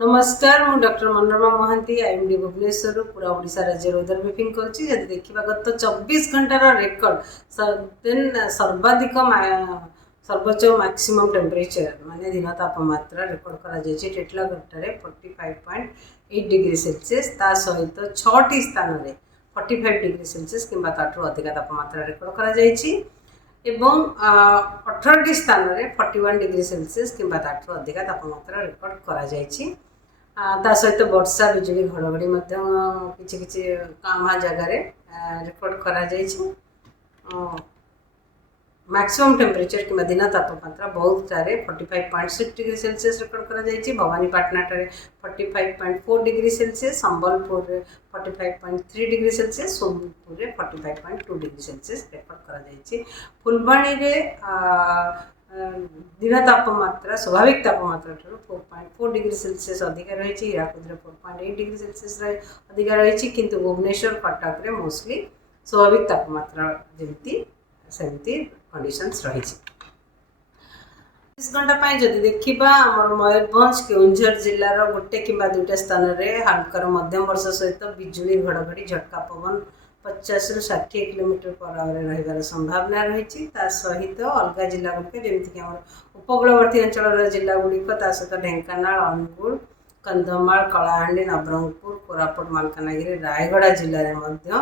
नमस्कार मु doctor Manorama Mahanti IMD Bhubaneswar पूरा ओडिशा राज्य उदर ब्रीफिंग करुच्ची यदि देखा गत 24 घंटार रेकर्ड सर्वाधिक सर्वोच्च मैक्सिमम टेम्परेचर माने दिन तापमात्रा रेकर्ड करा जायछि टेटलागढ़ 45.8 डिग्री सेल्सियस ता सहित 6टी स्थान रे 45 डिग्री सेल्सियस किंबा ताठू अधिक तापमात्रा रेकर्ड करा जायछि एवं 18टी स्थान रे 41 डिग्री सेल्सियस किंबा ताठू अधिक तापमात्रा रेकर्ड करा जायछि ता सहित वर्षा बिजुली घड़घड़ी किसी कामा जगार रेकर्ड करा मैक्सिमम टेम्परेचर कि दिन तापमात्रा बहुत सारे 45.6 डिग्री सेल्सियस रेकर्ड करा Bhawanipatna 45.4 degree Celsius Sambalpur 45.3 degree Celsius Sonpur 45.2 degree Celsius record करा फुलबाणी दिन तापमात्रा स्वाभाविक तापमात्रा 4.4 डिग्री सेल्सियस अधिक रही हीराकुद 4.8 डिग्री सेल्सियस अधिक रही किंतु भुवनेश्वर कटक रे मोस्टली स्वाभाविक तापमात्रा जमती सेमती कंडीशंस रही 24 घंटा जदि देखा आम मयूरभंज केउंझर जिलार गोटे कि दुईटा स्थान में हल्कार मध्यम वर्षा सहित बिजुली घड़घड़ी झटका पवन 50 ରୁ 60 किलोमीटर पर आवर रहिबार संभावना रही सहित अलग जिला गुड़िक जमीक उपकूलवर्ती अंचल जिला गुड़िक सहित ढेंकानाल अनुगुल कंधमाल कलाहांडी नवरंगपुर कोरापुट मालकानगिरी रायगड़ा जिले में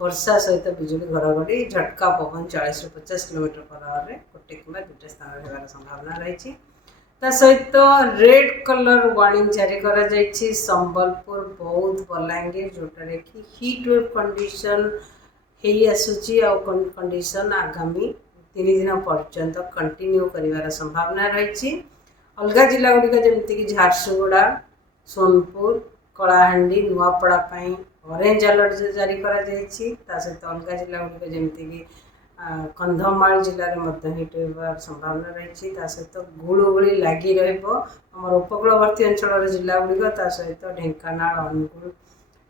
वर्षा सहित बिजुली घड़घड़ी झटका पवन 40 ରୁ 50 किलोमीटर पर आवर गोटे कि दुईटा स्थान रहिबार संभावना रही सहित रेड कलर वार्निंग जारी करा जायछि संबलपुर बौद्ध बलांगीर जोटारे कि हीट वेव कंडीशन हेई आसुची आ कंडीशन आगामी 3 दिन पर्यंत कंटिन्यू करिवार संभावना रही अलग जिला गुड़िक जमीक झारसुगुड़ा सोनपुर कलाहांडी नुआपड़ा ऑरेंज अलर्ट जारी करा जायछि सहित अलग जिला गुड़िक जमीक कंधमाल जिले में हिट होबार संभावना रही सहित गुड़गुड़ी लगी रमर उपकूलवर्ती अंचल जिला गुड़िक सहित ढेंकानाल अनुगुल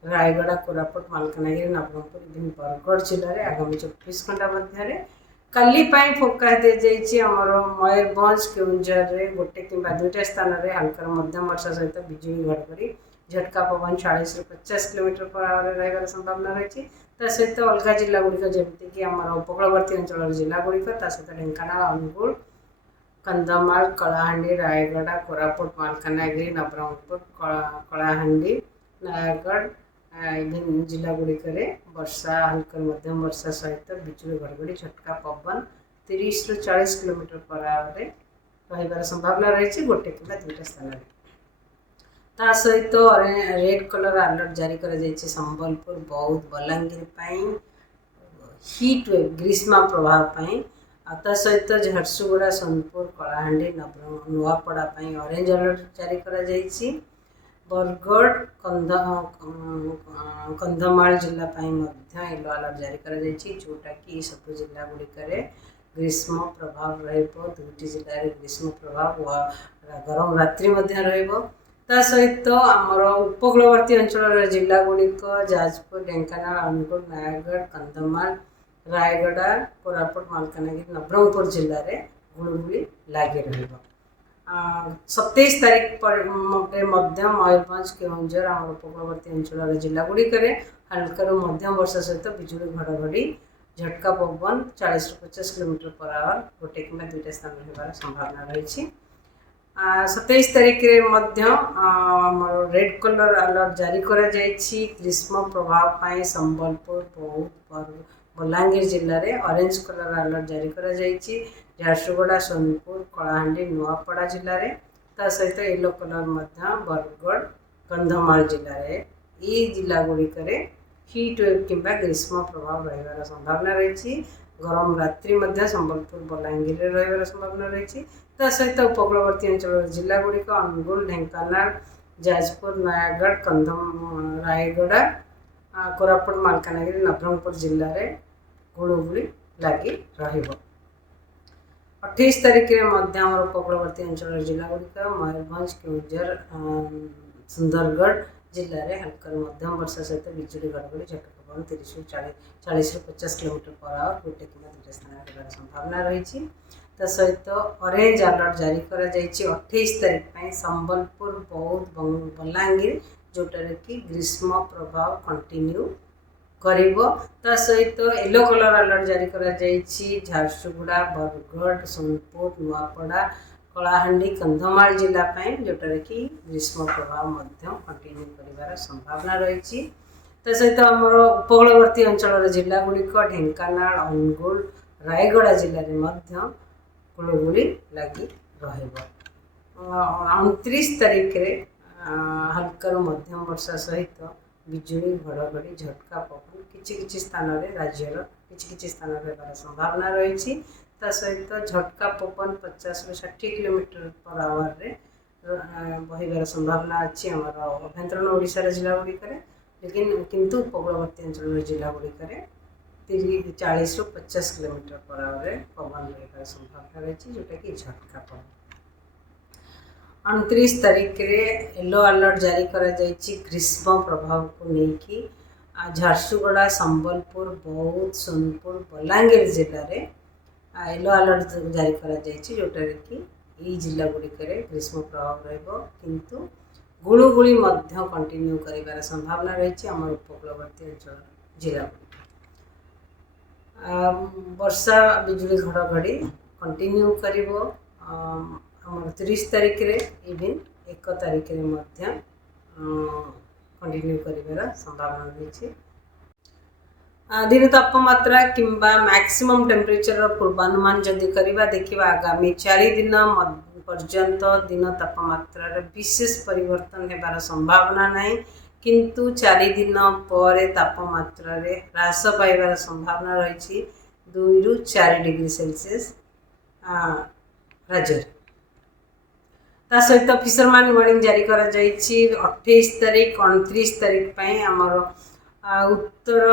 रायगड़ा कोरापुट मालकानगिरी नवरंगपुर इवन बरगढ़ जिले में आगामी 24 घंटा मध्य काली फोकस दी जाइए आमर मयूरभंज केउंझर रे गोटे कि दुईटा स्थान में हल्कार मध्यम वर्षा सहित बिजुली घड़घड़ी झटका पवन 40 ରୁ 50 किलोमीटर पर आवर रहिबार संभावना रही सहित अलग जिला गुड़िक जमीक आम उपकूलवर्ती अंचल जिला गुड़िक सहित ढेंकानाल अनुगुल कंधमाल कलाहांडी रायगड़ा कोरापुट मालकानगिरी नवरंगपुर कलाहांडी नयागढ़ इवन जिला गुड़िक वर्षा हल्का मध्यम वर्षा सहित बिजुली घड़घड़ी झटका पवन 30 ରୁ 40 किलोमीटर पर आवर रहिबार संभावना रही गोटे कि दुईटा स्थान ता सहित रेड कलर अलर्ट जारी करा जायछि संबलपुर बौद्ध बलांगीर हीट वेव ग्रीष्म प्रभाव ता सहित झारसुगुड़ा सोनपुर कलाहांडी नुआपड़ा ऑरेंज अलर्ट जारी करा जायछि बरगढ़ कंधमाल जिला येलो अलर्ट जारी करा जायछि जोटा कि सब जिला गुड़िक ग्रीष्म प्रभाव दुईटी जिले में ग्रीष्म प्रभाव गरम रात्रि रहिबो ता सहित आमर उपकूलवर्ती अंचल जिला गुड़िक जाजपुर ढेंकानाल अनुगुल नयागढ़ कंधमाल रायगड़ा कोरापुट मालकानगिरी नवरंगपुर जिले में गुड़गुड़ी लगी रहिबो 27 तारीख पर मयूरभंज केउंझर आम उपकूलवर्ती अंचल जिला गुड़िक हल्कार मध्यम वर्षा सहित बिजुली घड़घड़ी झटका पवन 40 ରୁ 50 किलोमीटर पर आवर गोटे कि दुईटा स्थान रहिबार संभावना रही 27 तारीख रेड कलर अलर्ट जारी करा जायछि ग्रीष्म प्रभाव संबलपुर बौद्ध बलांगीर जिले में ऑरेंज कलर अलर्ट जारी करा जायछि झारसुगुड़ा सोनपुर कलाहांडी नुआपड़ा जिले में सहित येलो कलर बरगढ़ कंधमाल जिले में ये जिला गुड़िक हीट वेव कि ग्रीष्म प्रभाव रहिबार संभावना रही गरम रात्रि संबलपुर बलांगीर रहिबार संभावना रही सहित उपकूलवर्ती अंचल जिला गुड़िक अनुगुल ढेंकानाल जाजपुर नयागढ़ रायगड़ा कोरापुट मालकानगिरी नवरंगपुर जिले में गुड़गुड़ी लगी रहिबो 28 तारीख में उपकूलवर्ती अंचल जिला गुड़िक मयूरभंज केउंझर सुंदरगढ़ जिले में हल्का मध्यम वर्षा सहित बिजुली घड़घड़ी झटका पवन 30 ରୁ 40 ରୁ 50 किलोमीटर पर आवर गोटे कि दुईटा स्थान रहिबार संभावना रही ତା ସହିତ ଅରେଞ୍ଜ ଆଲର୍ଟ ଜାରି କରାଯାଇଛି 28 ତାରିଖ ପାଇଁ ସମ୍ବଲପୁର, ବୌଦ୍ଧ, ବଲାଙ୍ଗୀର, ଯେଉଁଟାରେ କି ଗ୍ରୀଷ୍ମ ପ୍ରଭାବ କଣ୍ଟିନ୍ୟୁ କରିବ। ତା ସହିତ ୟେଲୋ କଲର୍ ଆଲର୍ଟ ଜାରି କରାଯାଇଛି ଝାରସୁଗୁଡ଼ା, ବରଗଡ଼, ସୋନପୁର, ନୂଆପଡ଼ା, କଳାହାଣ୍ଡି, କନ୍ଧମାଳ ଜିଲ୍ଲା ପାଇଁ, ଯେଉଁଟାରେ କି ଗ୍ରୀଷ୍ମ ପ୍ରଭାବ ମଧ୍ୟ କଣ୍ଟିନ୍ୟୁ କରିବାର ସମ୍ଭାବନା ରହିଛି। ତା ସହିତ ଆମର ଉପକୂଳବର୍ତ୍ତୀ ଅଞ୍ଚଳର ଜିଲ୍ଲାଗୁଡ଼ିକ ଢେଙ୍କାନାଳ, ଅନୁଗୁଳ, ରାୟଗଡ଼ା ଜିଲ୍ଲାରେ ମଧ୍ୟ ଗୁଳୁଗୁଳି ଲାଗି ରହିବ। 29 ତାରିଖରେ ହାଲକାରୁ ମଧ୍ୟମ ବର୍ଷା ସହିତ ବିଜୁଳି, ଘଡ଼ଘଡ଼ି, ଝଟକା ପବନ କିଛି ସ୍ଥାନରେ ରାଜ୍ୟର କିଛି ସ୍ଥାନରେ ହେବାର ସମ୍ଭାବନା ରହିଛି। ତା ସହିତ ଝଟକା ପବନ 50ରୁ 60 କିଲୋମିଟର ପର ଆୱାରରେ ବହିବାର ସମ୍ଭାବନା ଅଛି ଆମର ଆଭ୍ୟନ୍ତରୀଣ ଓଡ଼ିଶାର ଜିଲ୍ଲାଗୁଡ଼ିକରେ, କିନ୍ତୁ ଉପକୂଳବର୍ତ୍ତୀ ଅଞ୍ଚଳର ଜିଲ୍ଲାଗୁଡ଼ିକରେ 40ରୁ 50 କିଲୋମିଟର ପର ଆୱାରରେ ପବନ ରହିବାର ସମ୍ଭାବନା ରହିଛି, ଯେଉଁଟାକି ଝଟକା ପବନ। 29 ତାରିଖରେ ୟେଲୋ ଆଲର୍ଟ ଜାରି କରାଯାଇଛି ଗ୍ରୀଷ୍ମ ପ୍ରଭାବକୁ ନେଇକି ଝାରସୁଗୁଡ଼ା, ସମ୍ବଲପୁର, ବୌଦ୍ଧ, ସୋନପୁର, ବଲାଙ୍ଗୀର ଜିଲ୍ଲାରେ ୟେଲୋ ଆଲର୍ଟ ଜାରି କରାଯାଇଛି, ଯେଉଁଟାରେ କି ଏହି ଜିଲ୍ଲାଗୁଡ଼ିକରେ ଗ୍ରୀଷ୍ମ ପ୍ରଭାବ ରହିବ, କିନ୍ତୁ ଗୁଳୁଗୁଳି ମଧ୍ୟ କଣ୍ଟିନ୍ୟୁ କରିବାର ସମ୍ଭାବନା ରହିଛି ଆମର ଉପକୂଳବର୍ତ୍ତୀ ଅଞ୍ଚଳ ଜିଲ୍ଲାଗୁଡ଼ିକ। ବର୍ଷା, ବିଜୁଳି, ଘଡ଼ଘଡ଼ି କଣ୍ଟିନ୍ୟୁ କରିବ ଆମର 30 ତାରିଖରେ, ଇଭିନ୍ 1 ତାରିଖରେ ମଧ୍ୟ କଣ୍ଟିନ୍ୟୁ କରିବାର ସମ୍ଭାବନା ରହିଛି। ଦିନ ତାପମାତ୍ରା କିମ୍ବା ମ୍ୟାକ୍ସିମମ୍ ଟେମ୍ପରେଚରର ପୂର୍ବାନୁମାନ ଯଦି କରିବା, ଦେଖିବା ଆଗାମୀ 4 ଦିନ ପର୍ଯ୍ୟନ୍ତ ଦିନ ତାପମାତ୍ରାରେ ବିଶେଷ ପରିବର୍ତ୍ତନ ହେବାର ସମ୍ଭାବନା ନାହିଁ, କିନ୍ତୁ 4 ଦିନ ପରେ ତାପମାତ୍ରାରେ ହ୍ରାସ ପାଇବାର ସମ୍ଭାବନା ରହିଛି 2ରୁ 4 ଡିଗ୍ରୀ ସେଲସିୟସ୍ ରାଜ୍ୟରେ। ତା ସହିତ ଫିସରମ୍ୟାନ୍ ୱାର୍ଣ୍ଣିଂ ଜାରି କରାଯାଇଛି 28 ତାରିଖ, 29 ତାରିଖ ପାଇଁ ଆମର ଉତ୍ତର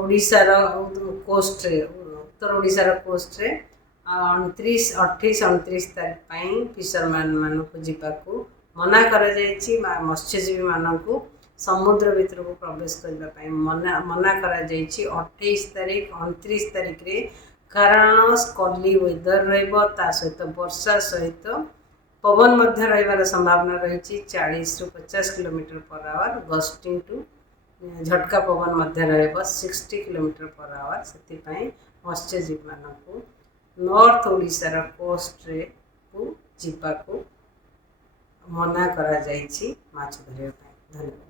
ଓଡ଼ିଶାର କୋଷ୍ଟରେ 28, 29 ତାରିଖ ପାଇଁ ଫିସରମ୍ୟାନ୍ ମାନଙ୍କୁ ଯିବାକୁ ମନା କରାଯାଇଛି। ମତ୍ସ୍ୟଜୀବୀମାନଙ୍କୁ ସମୁଦ୍ର ଭିତରକୁ ପ୍ରବେଶ କରିବା ପାଇଁ ମନା କରାଯାଇଛି 28 ତାରିଖ, 29 ତାରିଖରେ, କାରଣ ସ୍କଲି ୱେଦର ରହିବ। ତା ସହିତ ବର୍ଷା ସହିତ ପବନ ମଧ୍ୟ ରହିବାର ସମ୍ଭାବନା ରହିଛି 40ରୁ 50 kilometre per hour, gusting to ଝଟକା ପବନ ମଧ୍ୟ ରହିବ 60 କିଲୋମିଟର ପର ଆୱାର। ସେଥିପାଇଁ ମତ୍ସ୍ୟଜୀବୀମାନଙ୍କୁ ନର୍ଥ ଓଡ଼ିଶାର କୋଷ୍ଟକୁ ଯିବାକୁ ମନା କରାଯାଇଛି ମାଛ ଧରିବା ପାଇଁ। ଧନ୍ୟବାଦ।